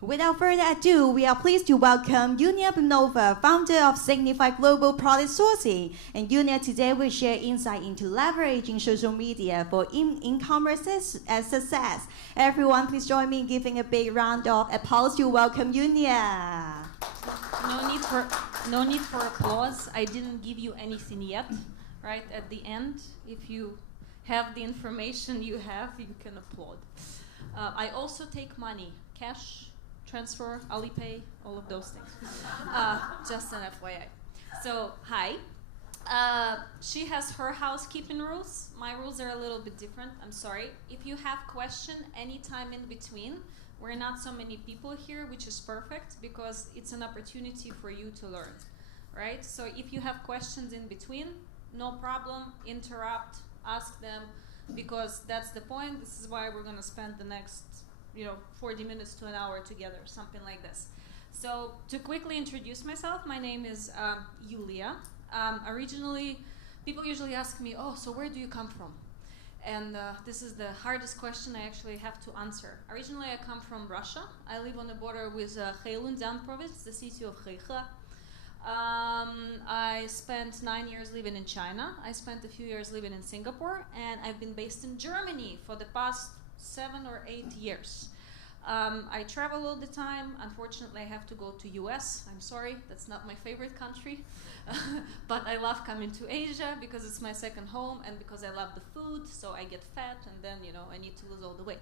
Without further ado, we are pleased to welcome Yulia Blinova, founder of Zignify Global Product Sourcing. And Yulia today will share insight into leveraging social media for e-commerce success. Everyone, please join me in giving a big round of applause to welcome Yulia. No need for applause. I didn't give you anything yet, right? At the end, if you have the information you have, you can applaud. I also take money, cash, transfer, Alipay, all of those things. Just an FYI. So, hi. She has her housekeeping rules. My rules are a little bit different. I'm sorry. If you have question anytime in between, we're not so many people here, which is perfect because it's an opportunity for you to learn, right? So if you have questions in between, no problem, interrupt, ask them, because that's the point. This is why we're going to spend the next 40 minutes to an hour together, something like this. So to quickly introduce myself, my name is Yulia. Originally, people usually ask me, oh, so where do you come from? And this is the hardest question I actually have to answer. Originally, I come from Russia. I live on the border with Heilongjiang province, the city of Heihe. I spent 9 years living in China. I spent a few years living in Singapore, and I've been based in Germany for the past 7 or 8 years. I travel all the time. Unfortunately, I have to go to US. I'm sorry, that's not my favorite country. But I love coming to Asia because it's my second home and because I love the food, so I get fat and then, I need to lose all the weight.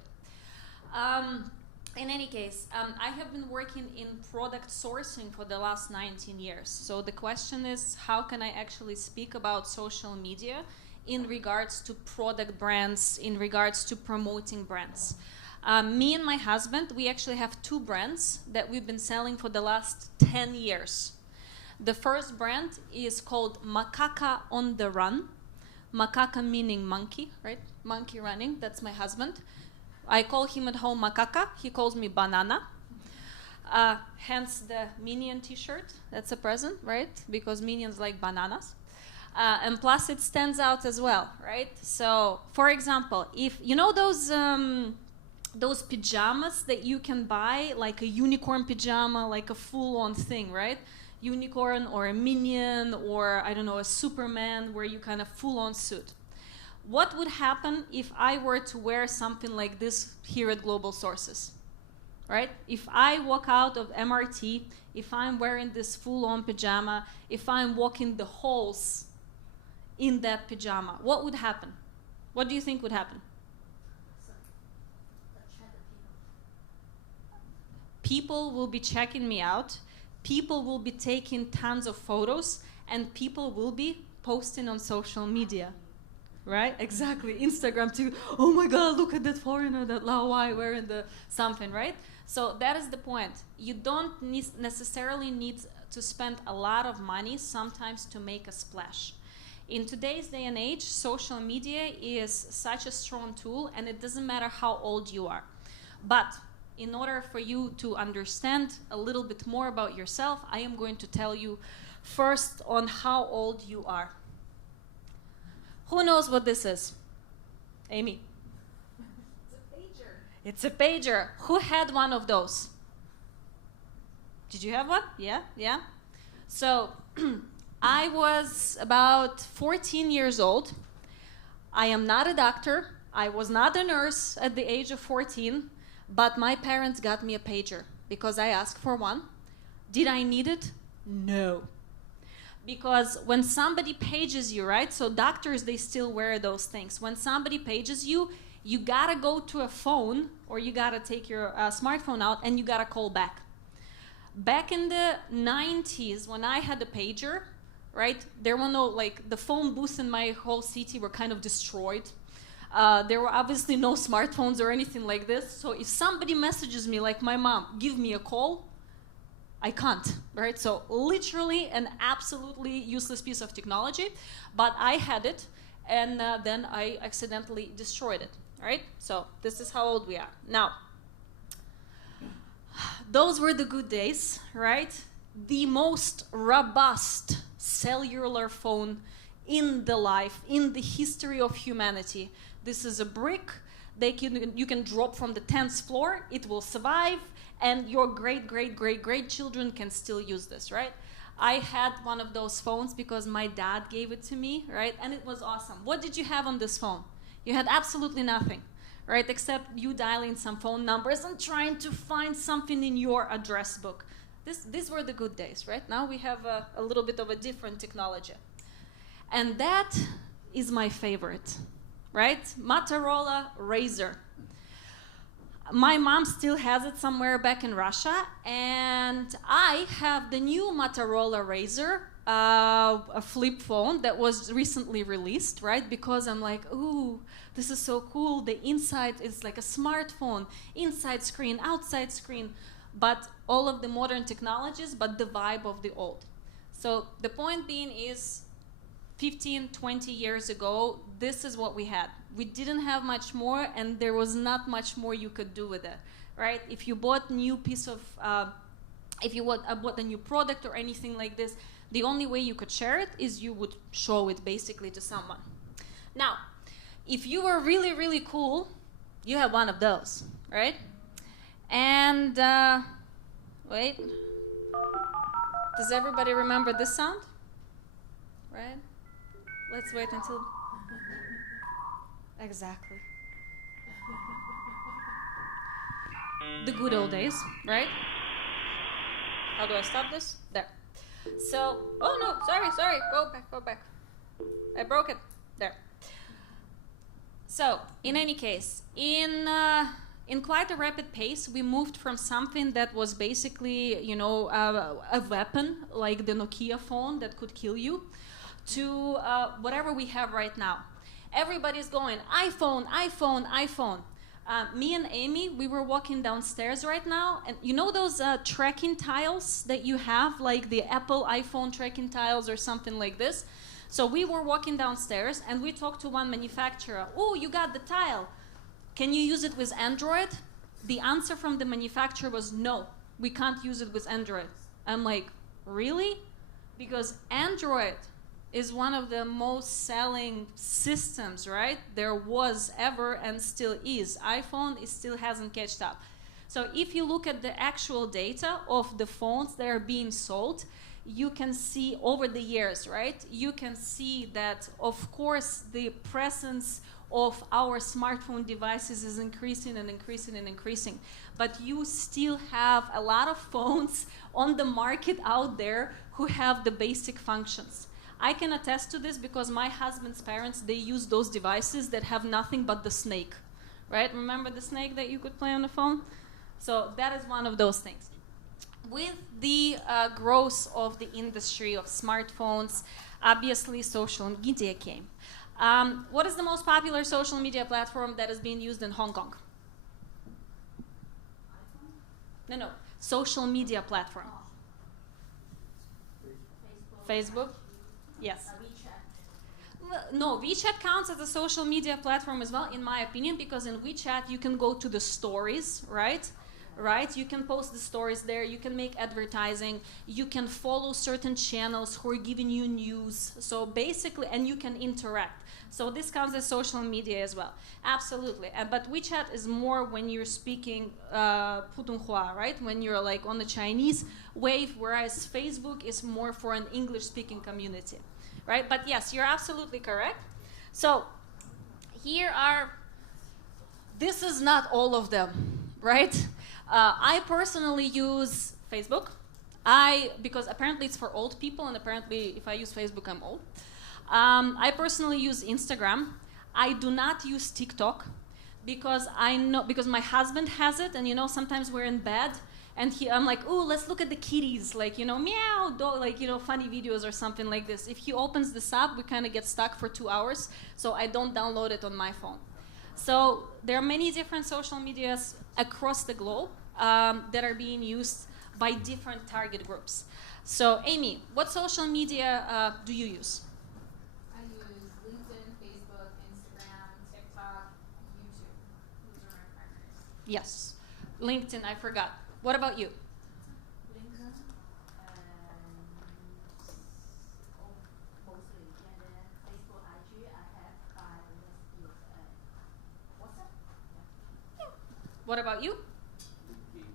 In any case, I have been working in product sourcing for the last 19 years. So the question is, how can I actually speak about social media in regards to product brands, in regards to promoting brands? Me and my husband, we actually have 2 brands that we've been selling for the last 10 years. The first brand is called Macaca on the Run. Macaca meaning monkey, right? Monkey running, that's my husband. I call him at home Macaca, he calls me Banana. Hence the Minion t-shirt, that's a present, right? Because Minions like bananas. And plus it stands out as well, right? So, for example, if you know those pajamas that you can buy, like a unicorn pajama, like a full-on thing, right? Unicorn or a minion or, I don't know, a Superman where you kind of full-on suit. What would happen if I were to wear something like this here at Global Sources, right? If I walk out of MRT, if I'm wearing this full-on pajama, if I'm walking the halls in that pajama, what would happen? What do you think would happen? People will be checking me out, people will be taking tons of photos, and people will be posting on social media, right? Exactly, Instagram too. Oh my God, look at that foreigner, that Laowai wearing the something, right? So that is the point. You don't necessarily need to spend a lot of money sometimes to make a splash. In today's day and age, social media is such a strong tool, and it doesn't matter how old you are. But in order for you to understand a little bit more about yourself, I am going to tell you first on how old you are. Who knows what this is? Amy? It's a pager. It's a pager. Who had one of those? Did you have one? Yeah. So I was about 14 years old. I am not a doctor. I was not a nurse at the age of 14. But my parents got me a pager because I asked for one. Did I need it? No. Because when somebody pages you, right? So doctors, they still wear those things. When somebody pages you, you gotta go to a phone or you gotta take your smartphone out and you gotta call back. Back in the 90s, when I had a pager, right? There were no, the phone booths in my whole city were kind of destroyed. There were obviously no smartphones or anything like this. So if somebody messages me, like my mom, give me a call, I can't, right? So literally an absolutely useless piece of technology, but I had it, and then I accidentally destroyed it, right? So this is how old we are. Now, those were the good days, right? The most robust cellular phone in the history of humanity. This is a brick you can drop from the 10th floor. It will survive, and your great children can still use this, right? I had one of those phones because my dad gave it to me, right? And it was awesome. What did you have on this phone? You had absolutely nothing, right? Except you dialing some phone numbers and trying to find something in your address book. These were the good days, right? Now we have a little bit of a different technology. And that is my favorite, right? Motorola Razr. My mom still has it somewhere back in Russia, and I have the new Motorola Razr, a flip phone that was recently released, right? Because I'm like, ooh, this is so cool. The inside is like a smartphone, inside screen, outside screen, but all of the modern technologies, but the vibe of the old. So the point being is, 15, 20 years ago, this is what we had. We didn't have much more, and there was not much more you could do with it, right? If you bought a new piece of, if you bought a new product or anything like this, the only way you could share it is you would show it basically to someone. Now, if you were really, really cool, you have one of those, right? And, wait. Does everybody remember this sound? Right? Let's wait until... Exactly. The good old days, right? How do I stop this? There. So, oh no, sorry, go back. I broke it. There. So, in any case, in quite a rapid pace, we moved from something that was basically, you know, a weapon, like the Nokia phone that could kill you, to whatever we have right now. Everybody's going, iPhone. Me and Amy, we were walking downstairs right now, and you know those tracking tiles that you have, like the Apple iPhone tracking tiles or something like this? So we were walking downstairs, and we talked to one manufacturer. Oh, you got the tile. Can you use it with Android? The answer from the manufacturer was no, we can't use it with Android. I'm like, really? Because Android is one of the most selling systems, right? There was ever and still is. iPhone still hasn't catched up. So if you look at the actual data of the phones that are being sold, you can see over the years, right? You can see that, of course, the presence of our smartphone devices is increasing and increasing and increasing. But you still have a lot of phones on the market out there who have the basic functions. I can attest to this because my husband's parents, they use those devices that have nothing but the snake, right? Remember the snake that you could play on the phone? So that is one of those things. With the growth of the industry of smartphones, obviously social media came. What is the most popular social media platform that is being used in Hong Kong? No. Social media platform. Facebook? Yes. No, WeChat counts as a social media platform as well, in my opinion, because in WeChat you can go to the stories, right? You can post the stories there, you can make advertising, you can follow certain channels who are giving you news. So basically, and you can interact. So this counts as social media as well. Absolutely. But WeChat is more when you're speaking Putonghua, right? When you're like on the Chinese wave, whereas Facebook is more for an English-speaking community, right? But yes, you're absolutely correct. So here are, this is not all of them, right? I personally use Facebook. Because apparently it's for old people, and apparently if I use Facebook, I'm old. I personally use Instagram. I do not use TikTok because my husband has it, and you know, sometimes we're in bed and I'm like, oh, let's look at the kitties, like, you know, meow, like, you know, funny videos or something like this. If he opens this up, we kind of get stuck for 2 hours, so I don't download it on my phone. So there are many different social medias across the globe that are being used by different target groups. So Amy, what social media do you use? I use LinkedIn, Facebook, Instagram, TikTok, YouTube. Those are my primaries. Yes. LinkedIn, I forgot. What about you? LinkedIn mostly, and then Facebook, IG, I have by list is WhatsApp. What about you? LinkedIn,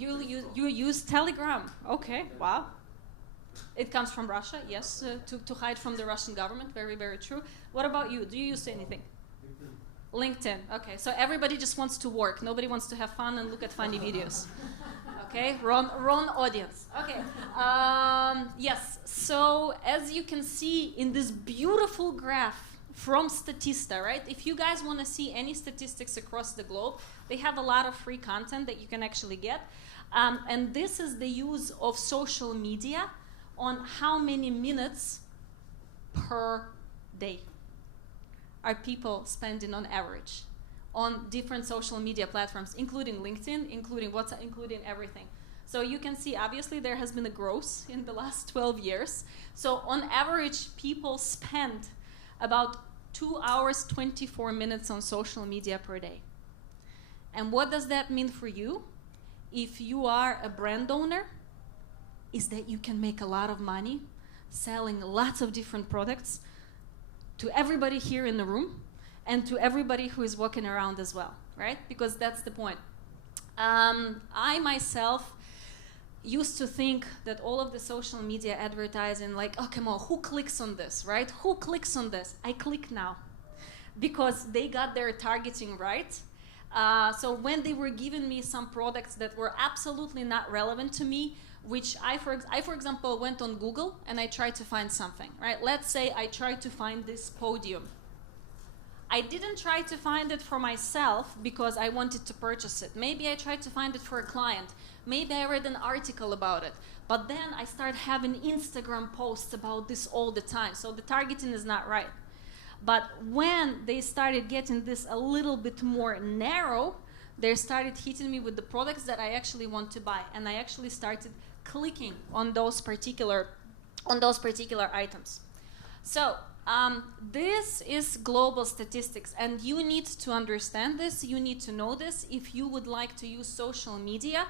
You use Telegram. Okay, wow. It comes from Russia, yes, to hide from the Russian government. Very, very true. What about you? Do you use anything? LinkedIn. Okay, so everybody just wants to work. Nobody wants to have fun and look at funny videos. Okay, wrong audience. Okay, yes. So as you can see in this beautiful graph from Statista, right? If you guys want to see any statistics across the globe, they have a lot of free content that you can actually get. And this is the use of social media on how many minutes per day are people spending on average on different social media platforms, including LinkedIn, including WhatsApp, including everything. So you can see, obviously, there has been a growth in the last 12 years. So on average, people spend about 2 hours, 24 minutes on social media per day. And what does that mean for you? If you are a brand owner, is that you can make a lot of money selling lots of different products to everybody here in the room and to everybody who is walking around as well, right? Because that's the point. I myself used to think that all of the social media advertising, like, oh, come on, who clicks on this, right? Who clicks on this? I click now because they got their targeting right. So when they were giving me some products that were absolutely not relevant to me, which I, for example, went on Google and I tried to find something, right? Let's say I tried to find this podium. I didn't try to find it for myself because I wanted to purchase it. Maybe I tried to find it for a client. Maybe I read an article about it. But then I started having Instagram posts about this all the time. So the targeting is not right. But when they started getting this a little bit more narrow, they started hitting me with the products that I actually want to buy. And I actually started clicking on those particular items. So this is global statistics, and you need to understand this, you need to know this if you would like to use social media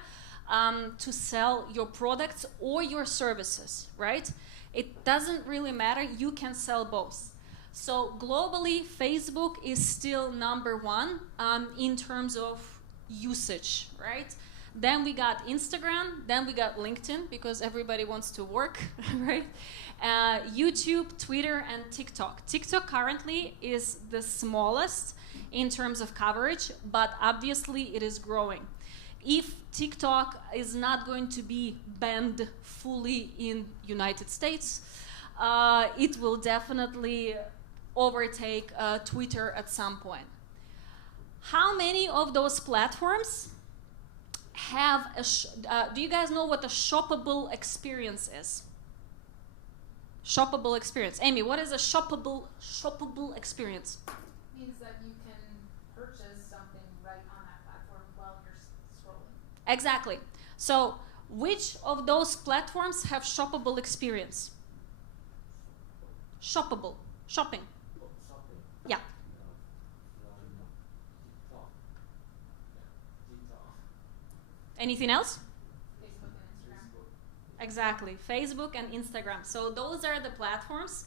to sell your products or your services, right? It doesn't really matter, you can sell both. So globally, Facebook is still #1 in terms of usage, right? Then we got Instagram, then we got LinkedIn, because everybody wants to work, right? YouTube, Twitter, and TikTok. TikTok currently is the smallest in terms of coverage, but obviously it is growing. If TikTok is not going to be banned fully in United States, it will definitely overtake Twitter at some point. How many of those platforms have do you guys know what a shoppable experience is? Shoppable experience. Amy, what is a shoppable experience? Means that you can purchase something right on that platform while you're scrolling. Exactly. So which of those platforms have shoppable experience? Shoppable. Shopping. Yeah. Anything else? Facebook and Instagram. Exactly. Facebook and Instagram. So those are the platforms.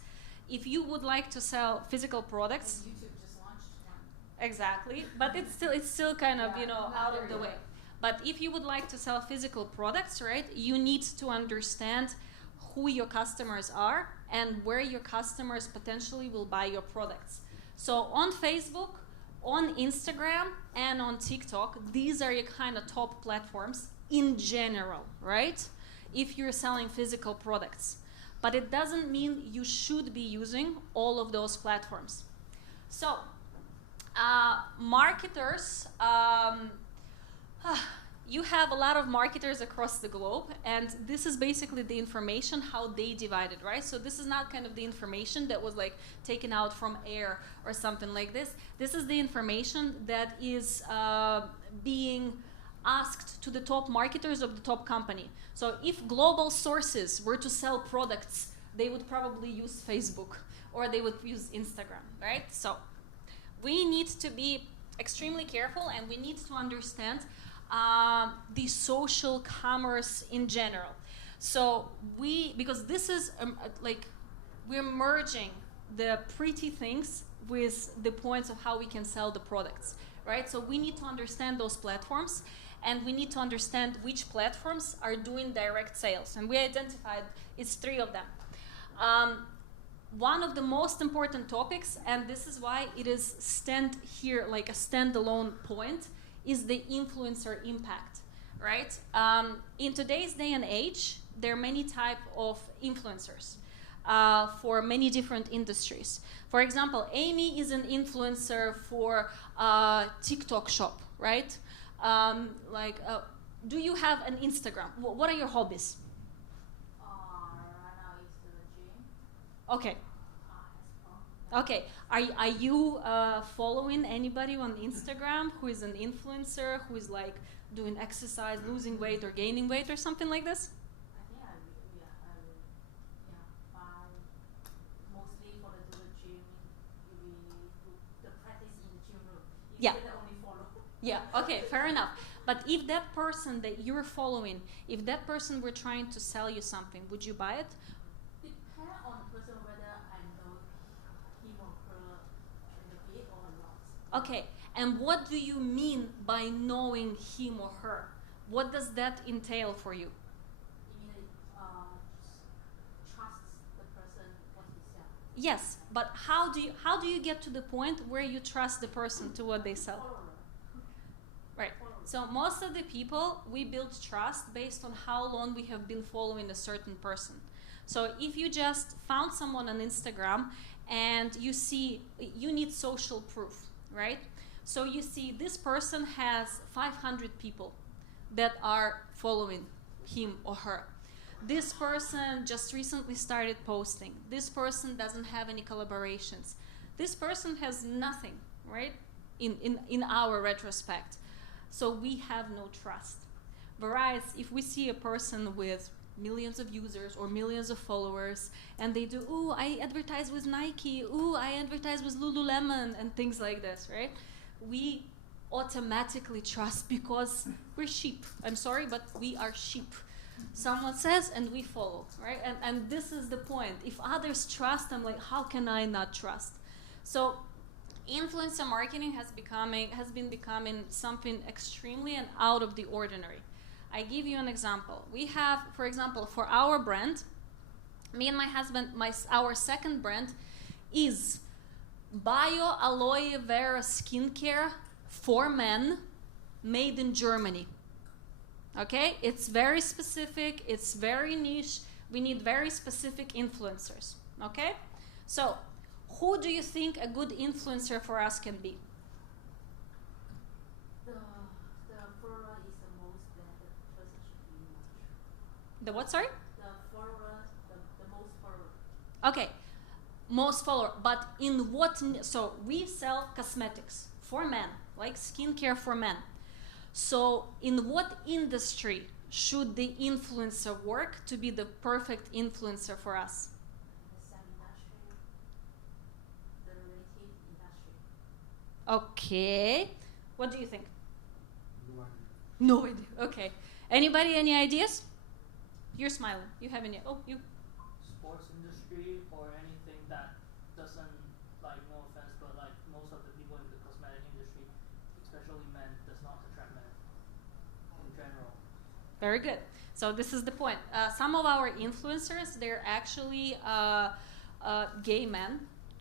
If you would like to sell physical products. And YouTube just launched one. Exactly. But it's still kind of, Yeah, out of the way. But if you would like to sell physical products, right, you need to understand who your customers are and where your customers potentially will buy your products. So on Facebook, on Instagram, and on TikTok, these are your kind of top platforms in general, right? If you're selling physical products. But it doesn't mean you should be using all of those platforms. So, marketers, you have a lot of marketers across the globe, and this is basically the information, how they divide it, right? So this is not kind of the information that was like taken out from air or something like this. This is the information that is being asked to the top marketers of the top company. So if global sources were to sell products, they would probably use Facebook or they would use Instagram, right? So we need to be extremely careful, and we need to understand the social commerce in general. So because this is we're merging the pretty things with the points of how we can sell the products, right? So we need to understand those platforms, and we need to understand which platforms are doing direct sales. And we identified it's 3 of them. One of the most important topics, and this is why it is stand here like a standalone point, is the influencer impact, right? In today's day and age, there are many types of influencers for many different industries. For example, Amy is an influencer for TikTok shop, right? Do you have an Instagram? What are your hobbies? Right now it's the gym. Okay. Sport. Okay. Are you following anybody on Instagram who is an influencer, who is like doing exercise, losing weight or gaining weight or something like this? I think but mostly for the gym, we do the practice in the gym room. Yeah. Only follow. Yeah, okay, fair enough. But if that person that you're following, if that person were trying to sell you something, would you buy it? Depend on the person whether I know him or her in the bit or not. Okay, and what do you mean by knowing him or her? What does that entail for you? You mean trust the person what he sells. Yes, but how do you get to the point where you trust the person to what they sell? Follower. Right. So most of the people, we build trust based on how long we have been following a certain person. So if you just found someone on Instagram and you see, you need social proof, right? So you see this person has 500 people that are following him or her. This person just recently started posting. This person doesn't have any collaborations. This person has nothing, right? In our retrospect. So we have no trust. Whereas if we see a person with millions of users or millions of followers and they do, ooh, I advertise with Nike, ooh, I advertise with Lululemon and things like this, right? We automatically trust because we're sheep. I'm sorry, but we are sheep. Someone says and we follow, right? And this is the point. If others trust, I'm like, how can I not trust? So influencer marketing has been becoming something extremely and out of the ordinary. I give you an example. We have, for example, for our brand, me and my husband, our second brand is Bio Aloe Vera Skincare for men, made in Germany. Okay, it's very specific, it's very niche. We need very specific influencers. Okay, so who do you think a good influencer for us can be? The follower is the most that the person should be much. The what, sorry? The follower, the most follower. Okay, most follower, but in what, so we sell cosmetics for men, like skincare for men. So in what industry should the influencer work to be the perfect influencer for us? The same industry, the related industry. Okay, what do you think? No idea. No idea. Okay, anybody, any ideas? You're smiling, you have any, oh, you. Sports industry or anything that doesn't, like, no offense, but like most of the people in the cosmetic industry, especially men, does not attract men in general. Very good. So this is the point. Some of our influencers, they're actually gay men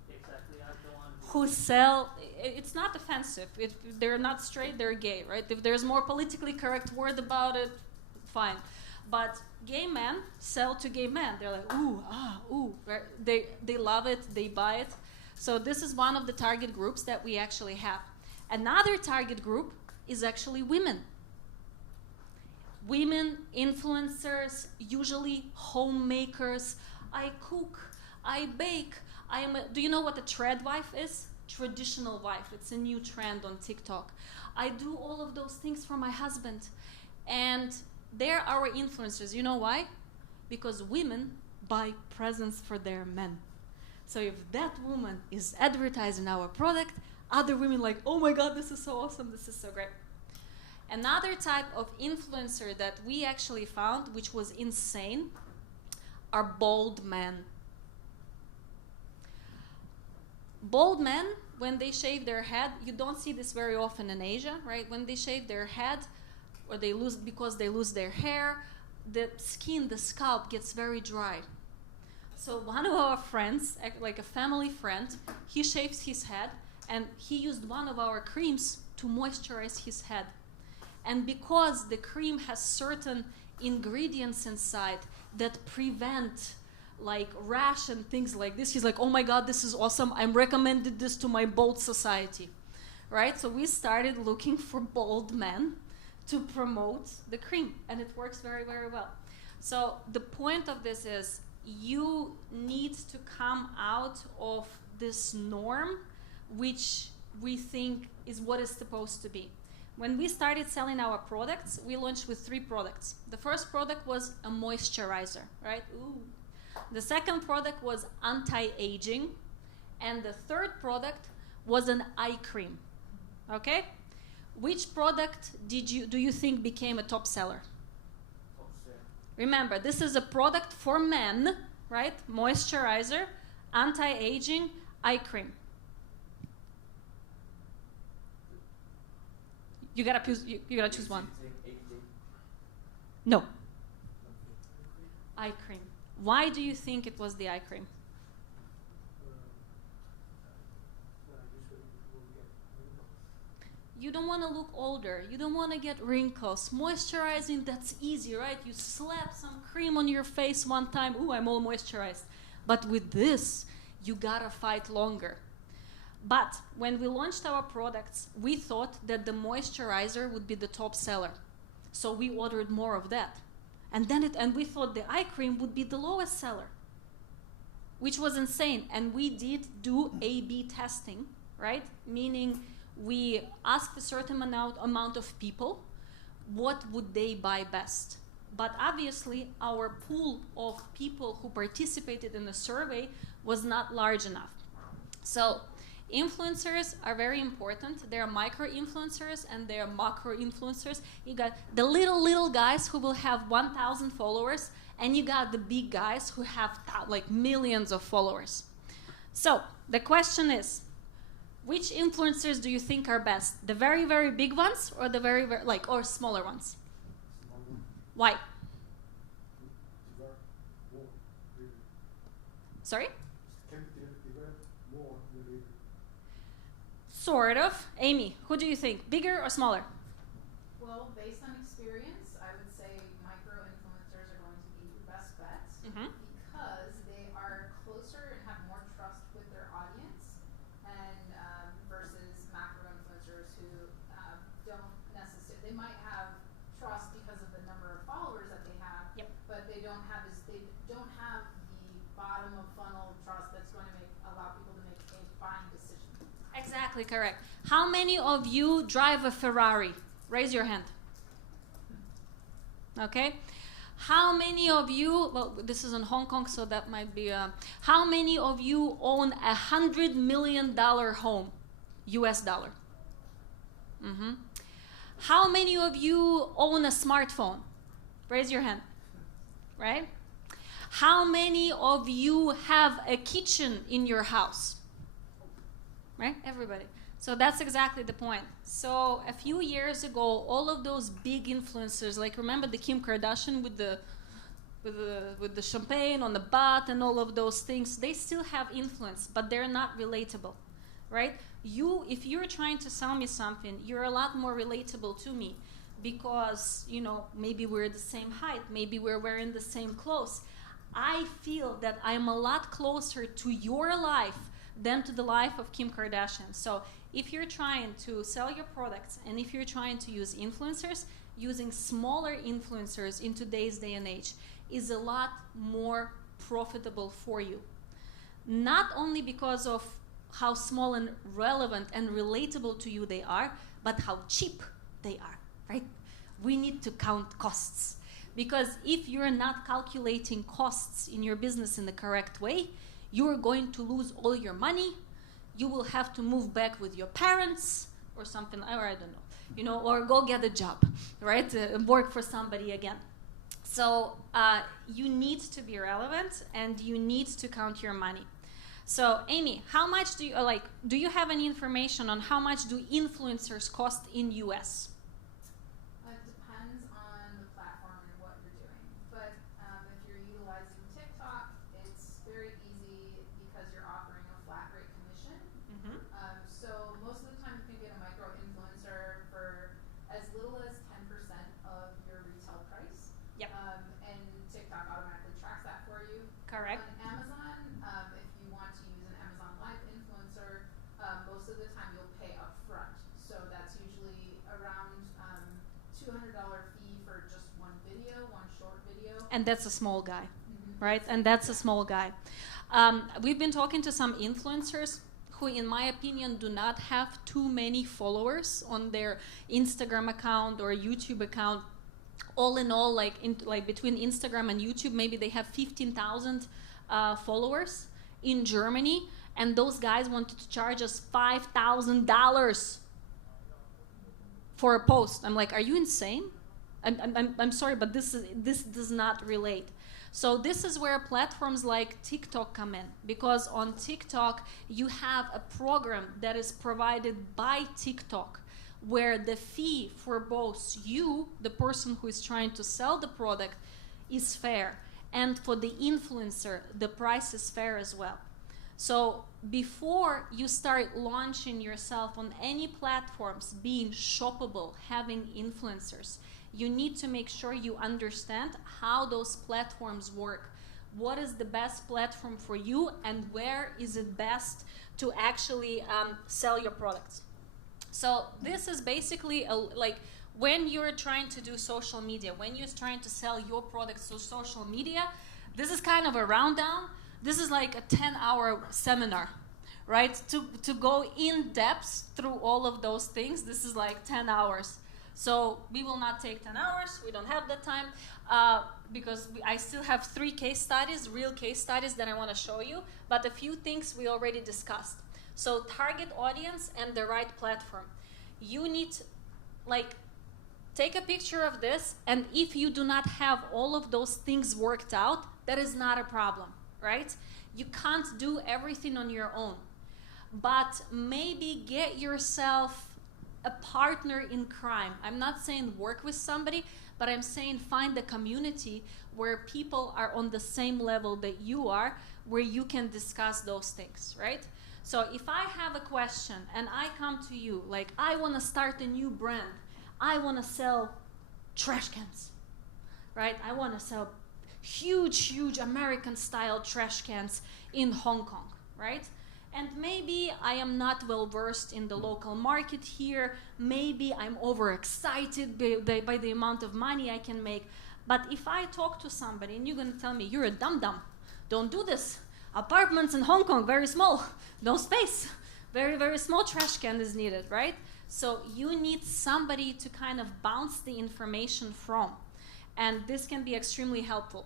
Exactly, I don't want to be. who sell. It's not offensive. If they're not straight, they're gay, right? If there's more politically correct word about it, fine. But gay men sell to gay men. They're like, ooh, ah, ooh, right? They love it, they buy it. So this is one of the target groups that we actually have. Another target group is actually women. Women influencers, usually homemakers. I cook, I bake. Do you know what a trad wife is? Traditional wife. It's a new trend on TikTok. I do all of those things for my husband. And they're our influencers. You know why? Because women buy presents for their men. So if that woman is advertising our product, other women like, oh my God, this is so awesome, this is so great. Another type of influencer that we actually found, which was insane, are bald men. Bald men when they shave their head, you don't see this very often in Asia, right? When they shave their head, or because they lose their hair, the skin, the scalp gets very dry. So one of our friends, like a family friend, he shaves his head, and he used one of our creams to moisturize his head. And because the cream has certain ingredients inside that prevent like rash and things like this, he's like, oh my God, this is awesome. I'm recommended this to my bald society, right? So we started looking for bald men to promote the cream, and it works very, very well. So the point of this is you need to come out of this norm, which we think is what is supposed to be. When we started selling our products, we launched with 3 products. The first product was a moisturizer, right? Ooh. The second product was anti-aging, and the third product was an eye cream. Okay? Which product do you think became a top seller? Top seller. Remember, this is a product for men, right? Moisturizer, anti-aging, eye cream. You gotta choose one. No. Eye cream. Why do you think it was the eye cream? You don't want to look older. You don't want to get wrinkles. Moisturizing, that's easy, right? You slap some cream on your face one time. Ooh, I'm all moisturized. But with this, you gotta fight longer. But when we launched our products, we thought that the moisturizer would be the top seller. So we ordered more of that. And we thought the eye cream would be the lowest seller, which was insane. And we did do A/B testing, right? Meaning we asked a certain amount of people what would they buy best. But obviously, our pool of people who participated in the survey was not large enough. So influencers are very important. There are micro influencers and there are macro influencers. You got the little guys who will have 1,000 followers, and you got the big guys who have like millions of followers. So the question is, which influencers do you think are best? The very, very big ones, or the very, or smaller ones? Why? Sorry? Sort of. Amy, who do you think? Bigger or smaller? Well, based on experience, I would say micro-influencers are going to be your best bet because they are closer and have more trust with their audience and versus macro-influencers who don't necessarily, they might have trust because of the number of followers that they have, but they don't have the bottom of funnel trust that's going to allow people to make a buying decision. Exactly correct. How many of you drive a Ferrari? Raise your hand. Okay. How many of you, well, this is in Hong Kong, so that might be, how many of you own $100 million home, US dollar? How many of you own a smartphone? Raise your hand, right? How many of you have a kitchen in your house? Right? Everybody. So that's exactly the point. So a few years ago, all of those big influencers, like remember the Kim Kardashian with the champagne on the butt and all of those things, they still have influence, but they're not relatable, right? If you're trying to sell me something, you're a lot more relatable to me because, maybe we're the same height, maybe we're wearing the same clothes. I feel that I'm a lot closer to your life than to the life of Kim Kardashian. So if you're trying to sell your products and if you're trying to use influencers, using smaller influencers in today's day and age is a lot more profitable for you. Not only because of how small and relevant and relatable to you they are, but how cheap they are, right? We need to count costs. Because if you're not calculating costs in your business in the correct way, you're going to lose all your money. You will have to move back with your parents or something, or I don't know, or go get a job, right? Work for somebody again. So you need to be relevant and you need to count your money. So Amy, how much do you do you have any information on how much do influencers cost in US? It depends on the platform and what you're doing. But if you're utilizing TikTok, it's very easy because you're offering a flat rate commission. So most of the time you can get a micro influencer for as little as 10% of your retail price. Yep. And TikTok automatically tracks that for you. Correct. On Amazon, if you want to use an Amazon Live influencer, most of the time you'll pay up front. So that's usually around $200 fee for just one video, one short video. And that's a small guy, right? And that's a small guy. We've been talking to some influencers who, in my opinion, do not have too many followers on their Instagram account or YouTube account. All in all, like between Instagram and YouTube, maybe they have 15,000 followers in Germany, and those guys wanted to charge us $5,000 for a post. I'm like, are you insane? I'm sorry, but this does not relate. So this is where platforms like TikTok come in, because on TikTok you have a program that is provided by TikTok, where the fee for both you, the person who is trying to sell the product, is fair, and for the influencer, the price is fair as well. So before you start launching yourself on any platforms, being shoppable, having influencers, you need to make sure you understand how those platforms work. What is the best platform for you, and where is it best to actually sell your products? So this is basically like when you're trying to do social media, when you're trying to sell your products to social media, this is kind of a rundown. This is like a 10-hour seminar, right? To go in depth through all of those things, this is like 10 hours. So we will not take 10 hours. We don't have that time because I still have 3 case studies, real case studies that I want to show you, but a few things we already discussed. So target audience and the right platform. You need to, take a picture of this, and if you do not have all of those things worked out, that is not a problem, right? You can't do everything on your own, but maybe get yourself a partner in crime. I'm not saying work with somebody, but I'm saying find a community where people are on the same level that you are, where you can discuss those things, right? So if I have a question and I come to you, like I want to start a new brand, I want to sell trash cans, right? I want to sell huge American style trash cans in Hong Kong, right? And maybe I am not well versed in the local market here. Maybe I'm overexcited by the amount of money I can make. But if I talk to somebody and you're going to tell me, you're a dum-dum, don't do this. Apartments in Hong Kong, very small, no space. Very small trash can is needed, right? So you need somebody to kind of bounce the information from. And this can be extremely helpful.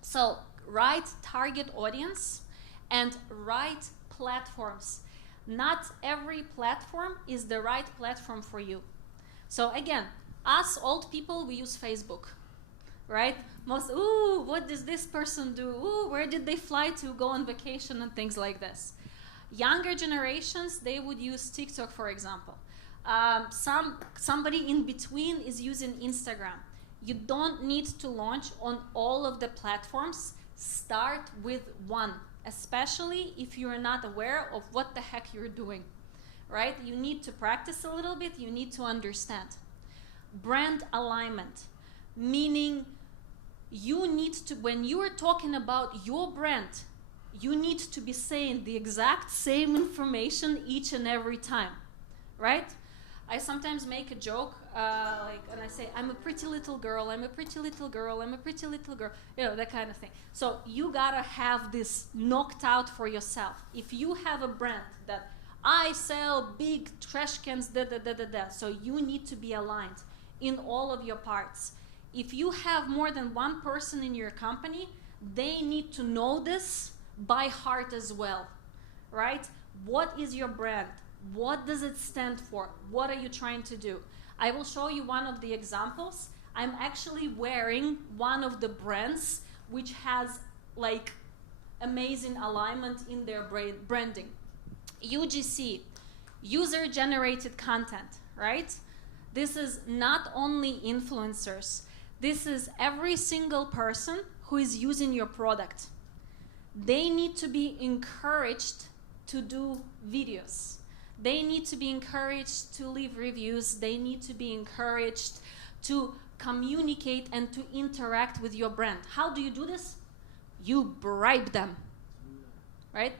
So right target audience and right platforms. Not every platform is the right platform for you. So again, us old people, we use Facebook, right? Ooh, what does this person do? Ooh, where did they fly to go on vacation and things like this. Younger generations, they would use TikTok, for example. Somebody in between is using Instagram. You don't need to launch on all of the platforms. Start with one, especially if you're not aware of what the heck you're doing, right? You need to practice a little bit. You need to understand. Brand alignment, meaning you need to, when you are talking about your brand, you need to be saying the exact same information each and every time, right? I sometimes make a joke, and I say, I'm a pretty little girl, I'm a pretty little girl, I'm a pretty little girl, you know, that kind of thing. So you gotta have this knocked out for yourself. If you have a brand that I sell big trash cans, so you need to be aligned in all of your parts. If you have more than one person in your company, they need to know this by heart as well, right? What is your brand? What does it stand for? What are you trying to do? I will show you one of the examples. I'm actually wearing one of the brands which has like amazing alignment in their branding. UGC, user-generated content, right? This is not only influencers. This is every single person who is using your product. They need to be encouraged to do videos. They need to be encouraged to leave reviews. They need to be encouraged to communicate and to interact with your brand. How do you do this? You bribe them, right?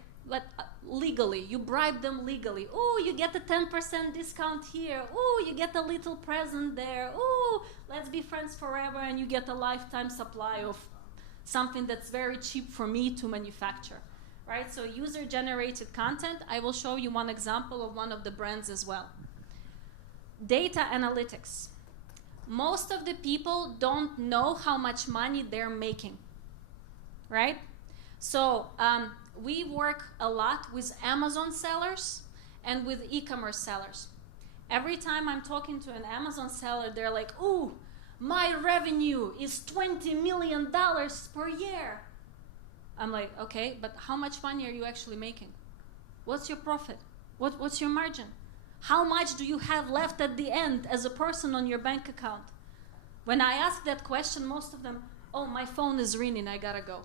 Legally, you bribe them legally. Oh, you get a 10% discount here. Oh, you get a little present there. Oh, let's be friends forever, and you get a lifetime supply of something that's very cheap for me to manufacture, right? So user-generated content. I will show you one example of one of the brands as well. Data analytics. Most of the people don't know how much money they're making, right? So we work a lot with Amazon sellers and with e-commerce sellers. Every time I'm talking to an Amazon seller, they're like, ooh, my revenue is $20 million per year. I'm like, okay, but how much money are you actually making? What's your profit? What's your margin? How much do you have left at the end as a person on your bank account? When I ask that question, most of them, oh, my phone is ringing, I gotta go.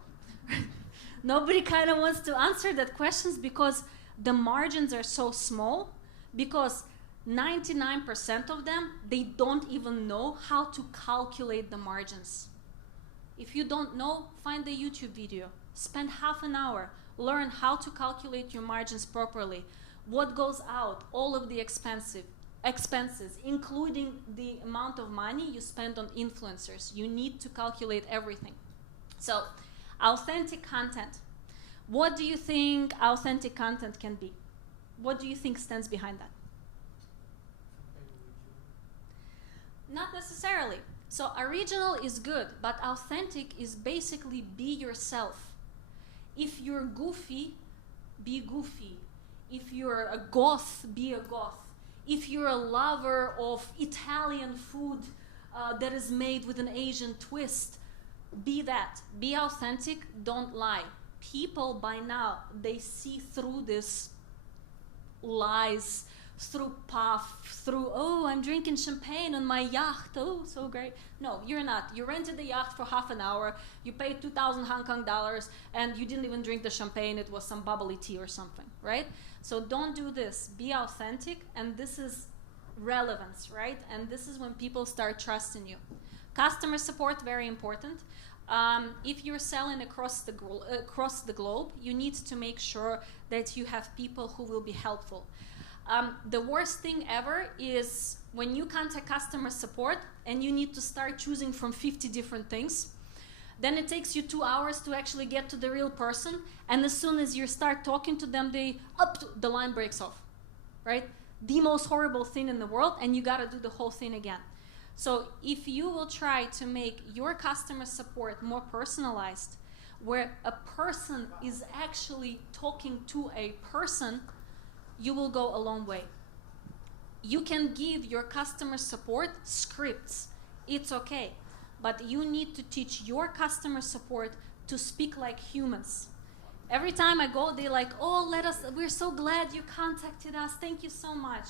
Nobody kind of wants to answer that questions because the margins are so small, because 99% of them, they don't even know how to calculate the margins. If you don't know, find the YouTube video. Spend half an hour. Learn how to calculate your margins properly. What goes out, all of the expenses, including the amount of money you spend on influencers. You need to calculate everything. So, authentic content. What do you think authentic content can be? What do you think stands behind that? Not necessarily. So original is good, but authentic is basically be yourself. If you're goofy, be goofy. If you're a goth, be a goth. If you're a lover of Italian food that is made with an Asian twist, be that. Be authentic, don't lie. People by now, they see through this lies, through puff, through, oh, I'm drinking champagne on my yacht, oh, so great. No, you're not. You rented the yacht for half an hour, you paid 2,000 Hong Kong dollars, and you didn't even drink the champagne, it was some bubbly tea or something, right? So don't do this. Be authentic, and this is relevance, right? And this is when people start trusting you. Customer support, very important. If you're selling across the globe, you need to make sure that you have people who will be helpful. The worst thing ever is when you contact customer support and you need to start choosing from 50 different things. Then it takes you 2 hours to actually get to the real person, and as soon as you start talking to them, the line breaks off, right? The most horrible thing in the world, and you gotta do the whole thing again. So if you will try to make your customer support more personalized, where a person is actually talking to a person, you will go a long way. You can give your customer support scripts. It's okay. But you need to teach your customer support to speak like humans. Every time I go, they're like, oh, we're so glad you contacted us. Thank you so much.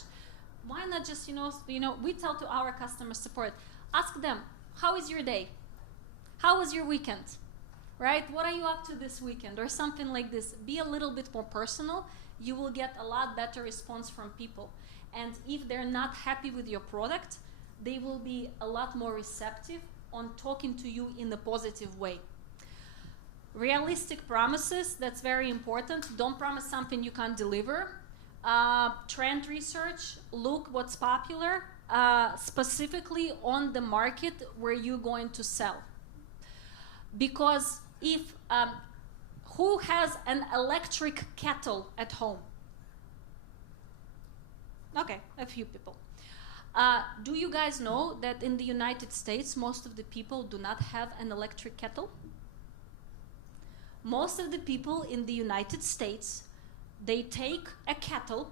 Why not just, we tell to our customer support, ask them, how is your day? How was your weekend? Right? What are you up to this weekend? Or something like this. Be a little bit more personal. You will get a lot better response from people. And if they're not happy with your product, they will be a lot more receptive on talking to you in a positive way. Realistic promises, that's very important. Don't promise something you can't deliver. Trend research, look what's popular, specifically on the market where you're going to sell. Because who has an electric kettle at home? Okay, a few people. Do you guys know that in the United States, most of the people do not have an electric kettle? Most of the people in the United States, they take a kettle,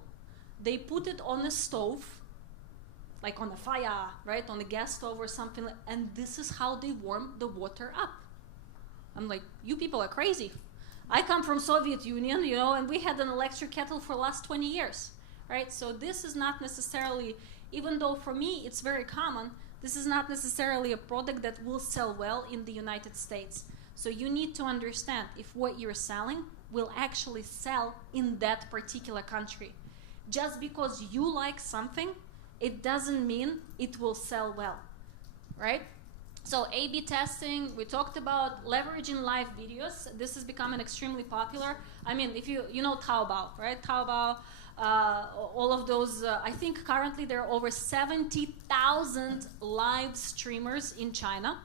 they put it on a stove, like on a fire, right, on a gas stove or something, and this is how they warm the water up. I'm like, you people are crazy. I come from Soviet Union, you know, and we had an electric kettle for the last 20 years, right? So this is not necessarily, even though for me it's very common, this is not necessarily a product that will sell well in the United States. So you need to understand if what you're selling will actually sell in that particular country. Just because you like something, it doesn't mean it will sell well, right? So A/B testing, we talked about leveraging live videos. This is becoming extremely popular. I mean, if you know Taobao, right? Taobao, all of those, I think currently there are over 70,000 live streamers in China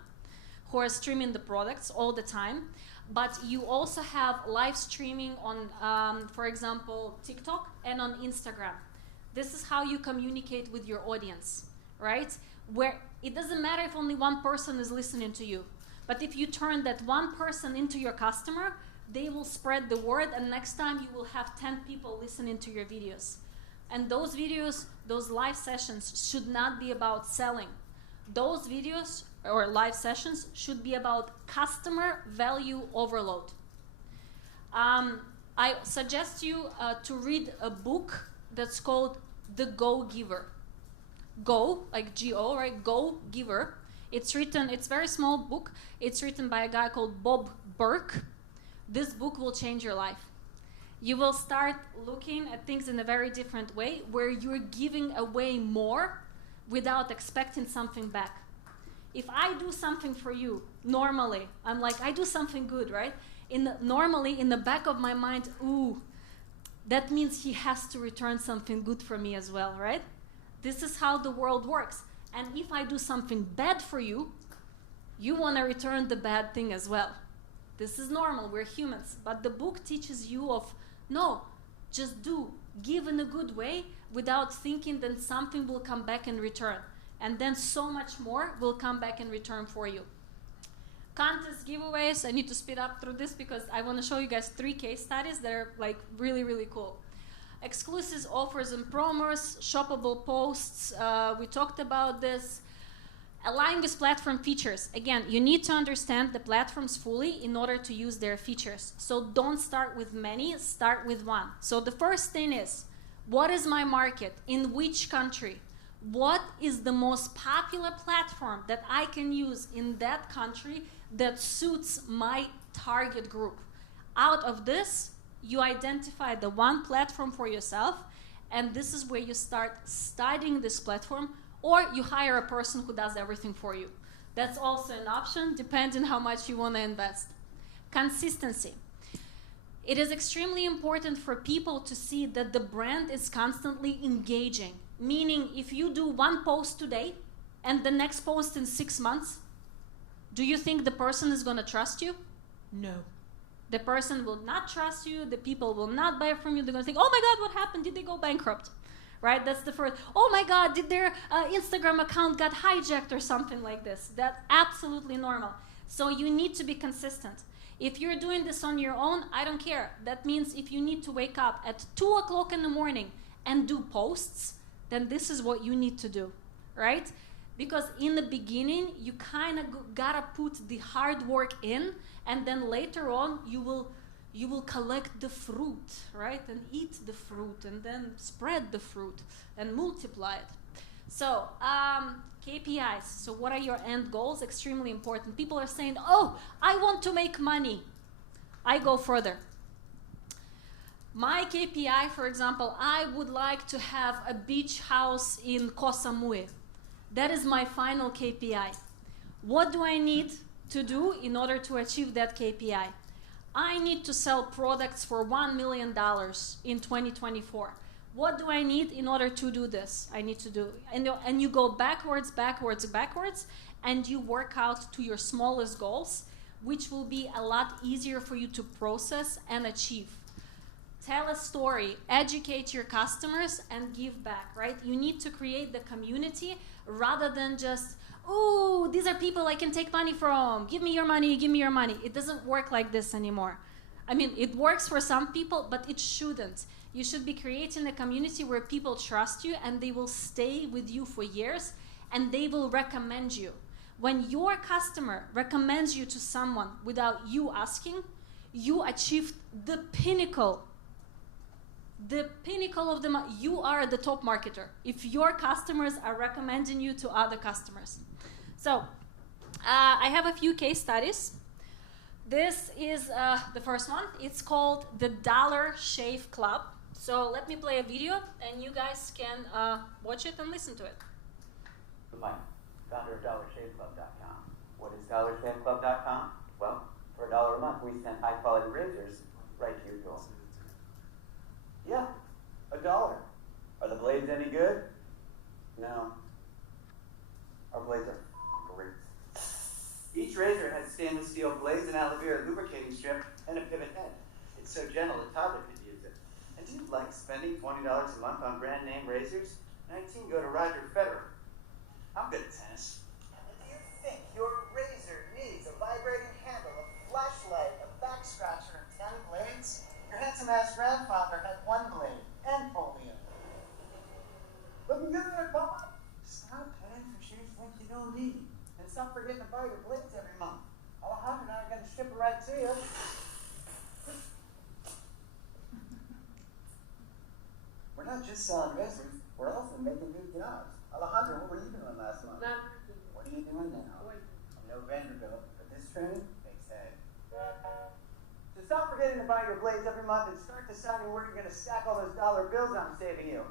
who are streaming the products all the time. But you also have live streaming on, for example, TikTok and on Instagram. This is how you communicate with your audience, right? Where it doesn't matter if only one person is listening to you. But if you turn that one person into your customer, they will spread the word, and next time you will have 10 people listening to your videos. And those videos, those live sessions should not be about selling. Those videos or live sessions should be about customer value overload. I suggest you to read a book that's called The Go Giver. Go, like G-O, right? Go Giver. It's written, it's a very small book. It's written by a guy called Bob Burke. This book will change your life. You will start looking at things in a very different way, where you're giving away more without expecting something back. If I do something for you, normally, I'm like, I do something good, right? Normally, in the back of my mind, ooh, that means he has to return something good for me as well, right? This is how the world works. And if I do something bad for you, you want to return the bad thing as well. This is normal, we're humans. But the book teaches you of, no, just do, give in a good way without thinking that something will come back in return. And then so much more will come back in return for you. Contest giveaways, I need to speed up through this because I want to show you guys 3 case studies that are like really, really cool. Exclusive offers and promos, shoppable posts, we talked about this. Align with platform features. Again, you need to understand the platforms fully in order to use their features. So don't start with many, start with one. So the first thing is, what is my market? In which country? What is the most popular platform that I can use in that country that suits my target group? Out of this, you identify the one platform for yourself, and this is where you start studying this platform, or you hire a person who does everything for you. That's also an option, depending how much you want to invest. Consistency. It is extremely important for people to see that the brand is constantly engaging. Meaning, if you do one post today and the next post in 6 months, do you think the person is going to trust you? No. The person will not trust you. The people will not buy from you. They're going to think, oh my God, what happened? Did they go bankrupt? Right? That's the first. Oh my God, did their Instagram account got hijacked or something like this? That's absolutely normal. So you need to be consistent. If you're doing this on your own, I don't care. That means if you need to wake up at 2 o'clock in the morning and do posts, then this is what you need to do, right? Because in the beginning, you kind of gotta put the hard work in, and then later on, you will collect the fruit, right? And eat the fruit, and then spread the fruit, and multiply it. So, KPIs. So what are your end goals? Extremely important. People are saying, oh, I want to make money. I go further. My KPI, for example, I would like to have a beach house in Koh Samui. That is my final KPI. What do I need to do in order to achieve that KPI? I need to sell products for $1 million in 2024. What do I need in order to do this? I need to do, and you go backwards, backwards, backwards, and you work out to your smallest goals, which will be a lot easier for you to process and achieve. Tell a story, educate your customers, and give back, right? You need to create the community rather than just, ooh, these are people I can take money from. Give me your money, give me your money. It doesn't work like this anymore. I mean, it works for some people, but it shouldn't. You should be creating a community where people trust you and they will stay with you for years and they will recommend you. When your customer recommends you to someone without you asking, you achieved the pinnacle of you are the top marketer if your customers are recommending you to other customers. So I have a few case studies. This is the first one. It's called the Dollar Shave Club. So let me play a video and you guys can watch it and listen to it. Mike, founder of DollarShaveClub.com. What is DollarShaveClub.com? Well, for $1 a month, we send high-quality razors right to your door. Yeah, $1. Are the blades any good? No. Our blades are great. Each razor has stainless steel blades, an aloe vera lubricating strip, and a pivot head. It's so gentle a toddler could use it. And do you like spending $20 a month on brand name razors? 19, go to Roger Federer. I'm good at tennis. Do you think your razor needs a vibrating handle, a flashlight, a back scratcher, and 10 blades? Your handsome-ass grandfather had 1 blade and polio. Looking good there, Bob? Stop paying for shoes things you don't need. And stop forgetting to buy your blades every month. Alejandro and I are going to ship it right to you. We're not just selling razors, we're also making new jobs. Alejandro, what were you doing last month? What are you doing now? No Vanderbilt, but this training makes sense. So stop forgetting to buy your blades every month and start deciding where you're going to stack all those dollar bills I'm saving you.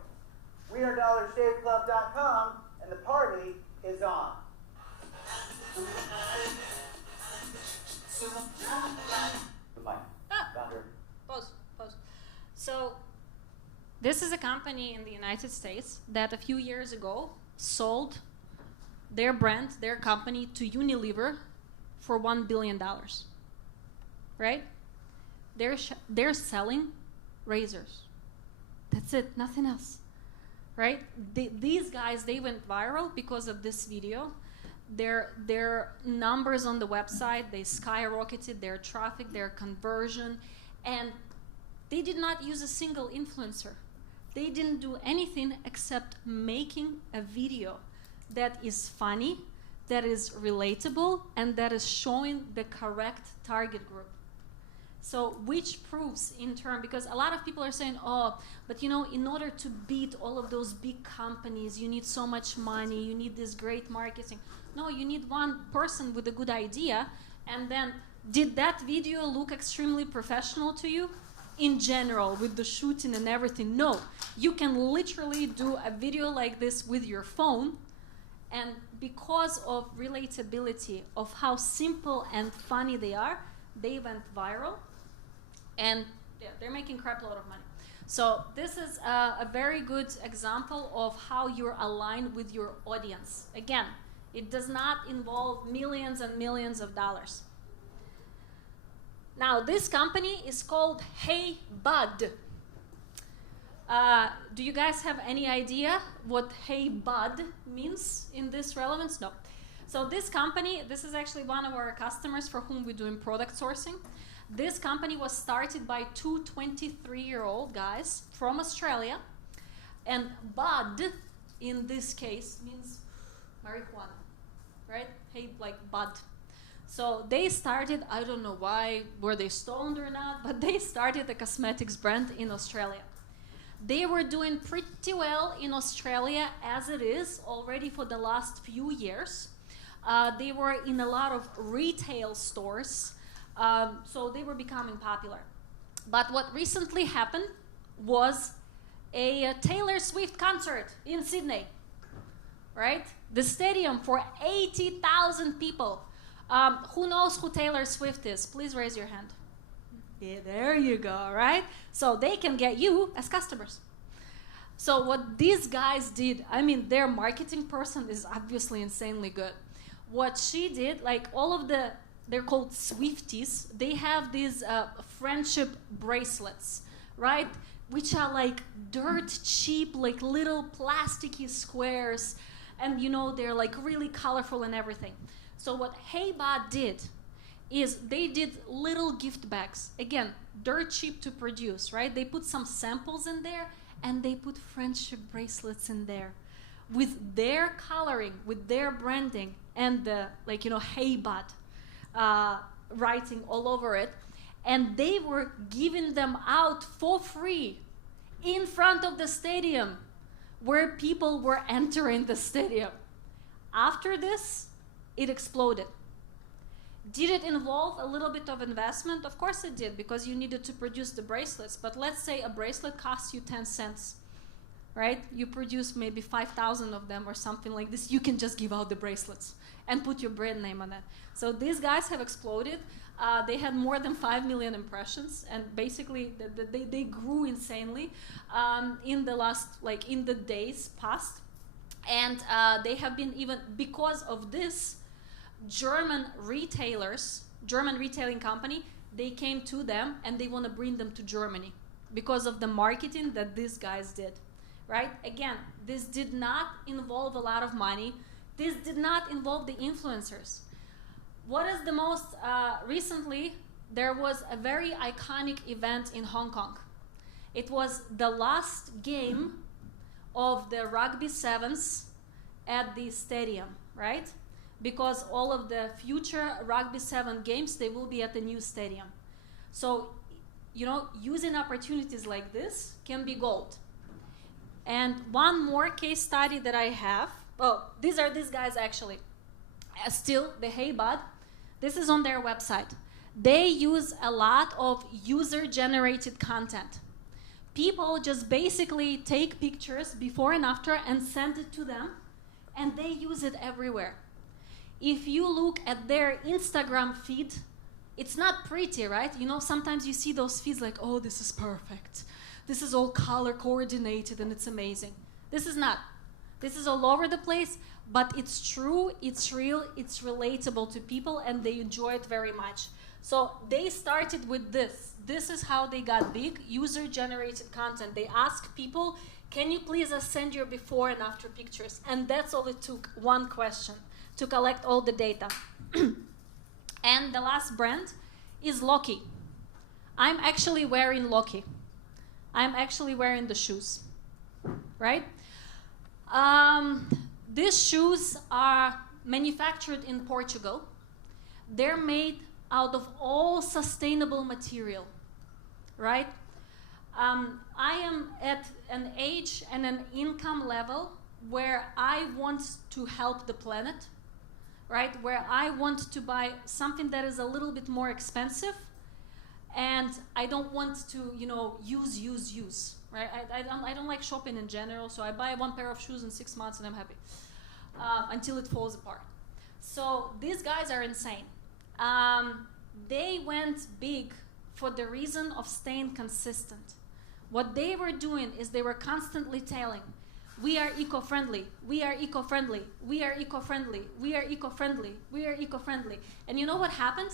We are DollarShaveClub.com, and the party is on. Pause. So this is a company in the United States that a few years ago sold their brand, their company, to Unilever for $1 billion. Right? They're selling razors. That's it, nothing else. Right? These guys, they went viral because of this video. Their numbers on the website, they skyrocketed, their traffic, their conversion, and they did not use a single influencer. They didn't do anything except making a video that is funny, that is relatable, and that is showing the correct target group. So which proves in turn, because a lot of people are saying, oh, but you know, in order to beat all of those big companies, you need so much money, you need this great marketing. No, you need one person with a good idea, and then did that video look extremely professional to you? In general, with the shooting and everything? No. You can literally do a video like this with your phone, and because of relatability, of how simple and funny they are, they went viral, and yeah, they're making crap load of money. So this is a very good example of how you're aligned with your audience. Again, it does not involve millions and millions of dollars. Now, this company is called Hey Bud. Do you guys have any idea what Hey Bud means in this relevance? No. So this company, this is actually one of our customers for whom we're doing product sourcing. This company was started by 2 23-year-old guys from Australia. And Bud, in this case, means marijuana, right? Hey, like bud. So they started, I don't know why, were they stoned or not, but they started a cosmetics brand in Australia. They were doing pretty well in Australia as it is already for the last few years. They were in a lot of retail stores, so they were becoming popular. But what recently happened was a Taylor Swift concert in Sydney, right? The stadium for 80,000 people. Who knows who Taylor Swift is? Please raise your hand. Yeah, there you go, right? So they can get you as customers. So what these guys did, I mean, their marketing person is obviously insanely good. What she did, like all of the, they're called Swifties, they have these friendship bracelets, right? Which are like dirt cheap, like little plasticky squares. And you know, they're like really colorful and everything. So what Hey Bud did is they did little gift bags. Again, dirt cheap to produce, right? They put some samples in there and they put friendship bracelets in there with their coloring, with their branding and the, like, you know, Hey Bud writing all over it. and they were giving them out for free in front of the stadium where people were entering the stadium. After this, it exploded. Did it involve a little bit of investment? Of course it did, because you needed to produce the bracelets. But let's say a bracelet costs you 10 cents, right? You produce maybe 5,000 of them or something like this. You can just give out the bracelets and put your brand name on it. So these guys have exploded. They had more than 5 million impressions, and basically they grew insanely in the days past. And they have been, even because of this, German retailing company, they came to them and they want to bring them to Germany because of the marketing that these guys did, right? Again, this did not involve a lot of money. This did not involve the influencers. What is the most, recently, there was a very iconic event in Hong Kong. It was the last game of the rugby sevens at the stadium, right? Because all of the future rugby 7 games, they will be at the new stadium. So, you know, using opportunities like this can be gold. And one more case study that I have, well, these are these guys actually. Still, the Hey Bud, this is on their website. They use a lot of user-generated content. People just basically take pictures before and after and send it to them, and they use it everywhere. If you look at their Instagram feed, it's not pretty, right? You know, sometimes you see those feeds like, oh, this is perfect. This is all color coordinated and it's amazing. This is not. This is all over the place, but it's true, it's real, it's relatable to people, and they enjoy it very much. So they started with this. This is how they got big, user-generated content. They asked people, can you please send your before and after pictures? And that's all it took, one question, to collect all the data. And the last brand is Loki. I'm actually wearing Loki. I'm actually wearing the shoes, right? These shoes are manufactured in Portugal. They're made out of all sustainable material, right? I am at an age and an income level where I want to help the planet, right? Where I want to buy something that is a little bit more expensive, and I don't want to, you know, use, right? I don't like shopping in general, so I buy one pair of shoes in 6 months and I'm happy until it falls apart. So these guys are insane. They went big for the reason of staying consistent. What they were doing is they were constantly telling, we are eco-friendly, we are eco-friendly, we are eco-friendly, we are eco-friendly, we are eco-friendly. And you know what happened?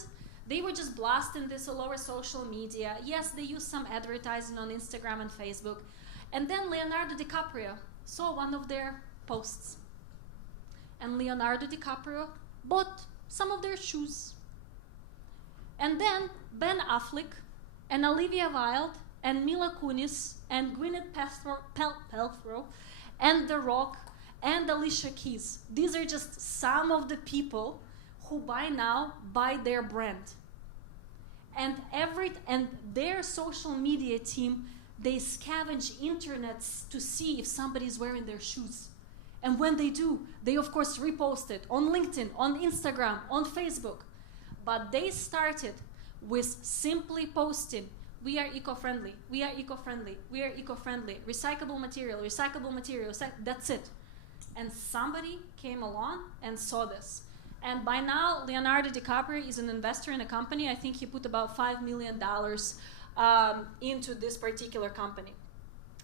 They were just blasting this all over social media. Yes, they used some advertising on Instagram and Facebook. And then Leonardo DiCaprio saw one of their posts. And Leonardo DiCaprio bought some of their shoes. And then Ben Affleck and Olivia Wilde and Mila Kunis and Gwyneth Paltrow and The Rock and Alicia Keys. These are just some of the people who by now buy their brand. And their social media team, they scavenge internets to see if somebody's wearing their shoes. And when they do, they of course repost it on LinkedIn, on Instagram, on Facebook. But they started with simply posting, we are eco-friendly, we are eco-friendly, we are eco-friendly, recyclable material, that's it. And somebody came along and saw this. And by now, Leonardo DiCaprio is an investor in a company. I think he put about $5 million into this particular company.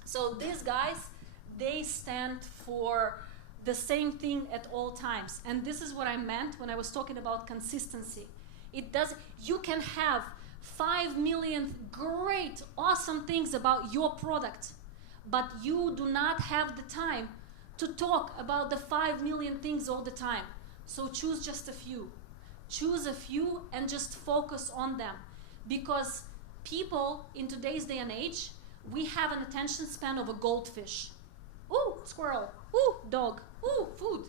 So these guys, they stand for the same thing at all times. And this is what I meant when I was talking about consistency. You can have 5 million great, awesome things about your product, but you do not have the time to talk about the 5 million things all the time. So choose just a few. Choose a few and just focus on them. Because people in today's day and age, we have an attention span of a goldfish. Ooh, squirrel. Ooh, dog. Ooh, food.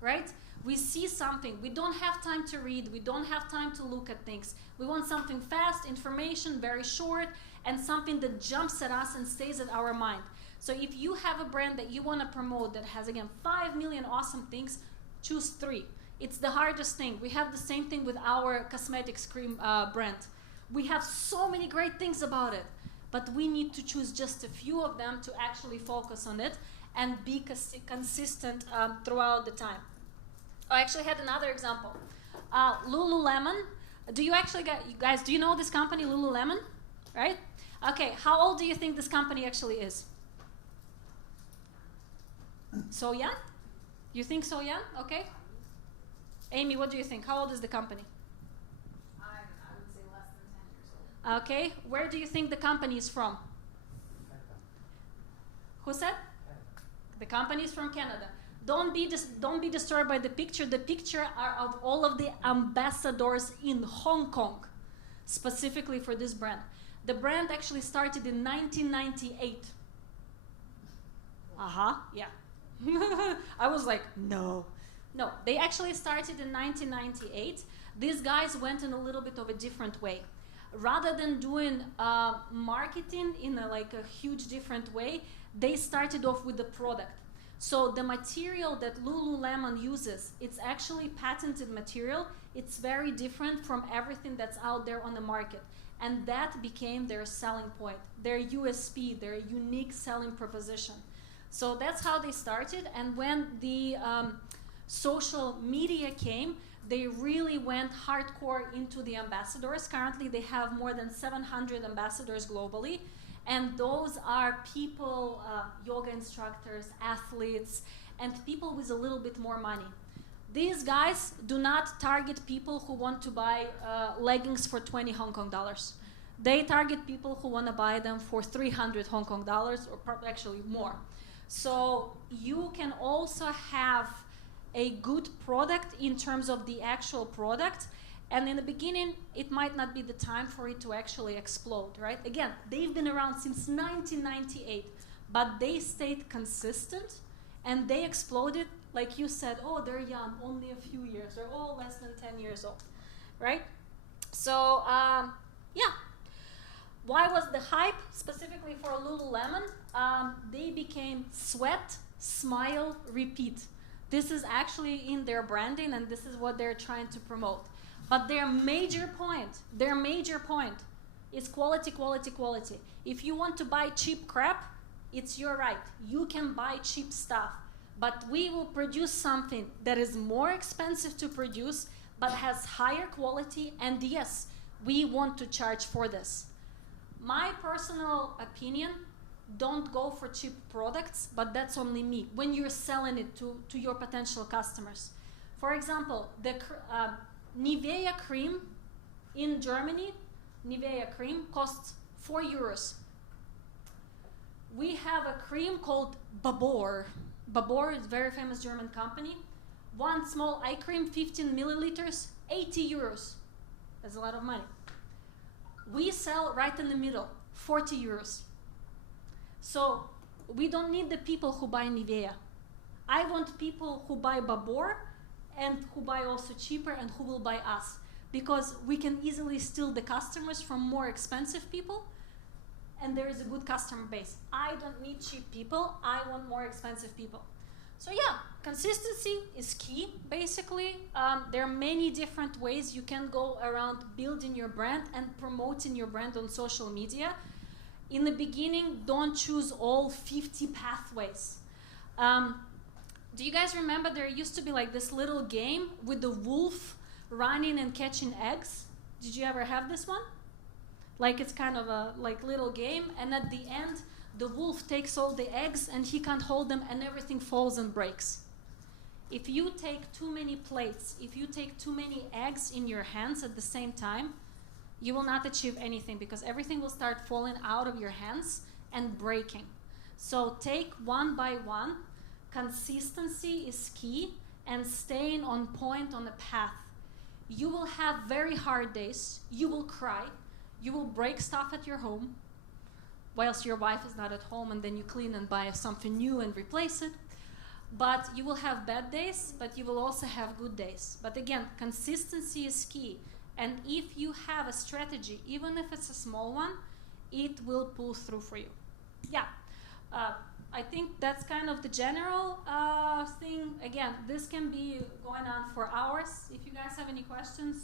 Right? We see something, we don't have time to read, we don't have time to look at things. We want something fast, information, very short, and something that jumps at us and stays at our mind. So if you have a brand that you want to promote that has, again, 5 million awesome things, choose 3. It's the hardest thing. We have the same thing with our cosmetics cream brand. We have so many great things about it, but we need to choose just a few of them to actually focus on it and be consistent throughout the time. I actually had another example. Lululemon. Do you guys, do you know this company, Lululemon? Right? Okay, how old do you think this company actually is? So young? You think so young? Okay. Amy, what do you think? How old is the company? I would say less than 10 years old. Okay, where do you think the company is from? Who said? The company is from Canada. Don't be disturbed by the picture. The picture are of all of the ambassadors in Hong Kong, specifically for this brand. The brand actually started in 1998. Yeah. I was like, no. No, they actually started in 1998. These guys went in a little bit of a different way. Rather than doing marketing in a huge different way, they started off with the product. So the material that Lululemon uses, it's actually patented material. It's very different from everything that's out there on the market. And that became their selling point, their USP, their unique selling proposition. So that's how they started. And when the social media came, they really went hardcore into the ambassadors. Currently, they have more than 700 ambassadors globally. And those are people, yoga instructors, athletes, and people with a little bit more money. These guys do not target people who want to buy leggings for 20 Hong Kong dollars. They target people who want to buy them for 300 Hong Kong dollars, or probably actually more. So you can also have a good product in terms of the actual product. And in the beginning, it might not be the time for it to actually explode, right? Again, they've been around since 1998, but they stayed consistent and they exploded. Like you said, oh, they're young, only a few years, or oh, less than 10 years old, right? So, yeah. Why was the hype specifically for Lululemon? They became sweat, smile, repeat. This is actually in their branding, and this is what they're trying to promote. But their major point is quality, quality, quality. If you want to buy cheap crap, it's your right. You can buy cheap stuff. But we will produce something that is more expensive to produce, but has higher quality, and yes, we want to charge for this. My personal opinion, don't go for cheap products, but that's only me, when you're selling it to your potential customers. For example, the Nivea cream in Germany, Nivea cream costs 4 euros. We have a cream called Babor. Babor is a very famous German company. One small eye cream, 15 milliliters, 80 euros. That's a lot of money. We sell right in the middle, 40 euros. So we don't need the people who buy Nivea. I want people who buy Babor and who buy also cheaper and who will buy us, because we can easily steal the customers from more expensive people, and there is a good customer base. I don't need cheap people, I want more expensive people. So yeah, consistency is key, basically. There are many different ways you can go around building your brand and promoting your brand on social media. In the beginning, don't choose all 50 pathways. Do you guys remember there used to be like this little game with the wolf running and catching eggs? Did you ever have this one? Like it's kind of a little game, and at the end, the wolf takes all the eggs and he can't hold them and everything falls and breaks. If you take too many plates, if you take too many eggs in your hands at the same time, you will not achieve anything, because everything will start falling out of your hands and breaking. So take one by one. Consistency is key, and staying on point on the path. You will have very hard days. You will cry. You will break stuff at your home whilst your wife is not at home, and then you clean and buy something new and replace it. But you will have bad days, but you will also have good days. But again, consistency is key. And if you have a strategy, even if it's a small one, it will pull through for you. Yeah, I think that's kind of the general thing. Again, this can be going on for hours. If you guys have any questions,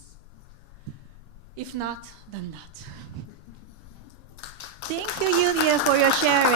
if not, then not. Thank you, Yulia, for your sharing.